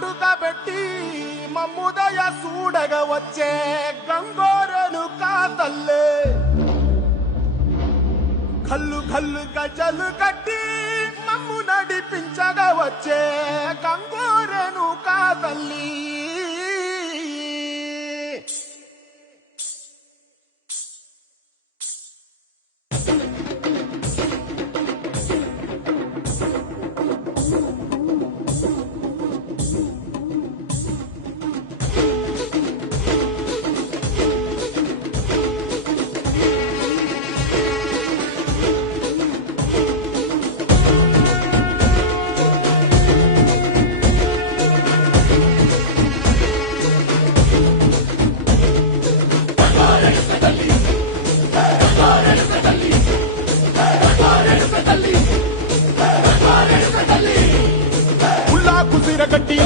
కాటుకబెట్టి మమ్ముదయ చూడగ వచ్చే గంగోరెను కాతల్లే కల్లు కల్లు గజలు కట్టి మమ్ము నడిపించగా వచ్చే గంగోరెను కాతల్లి కుసిరగట్టి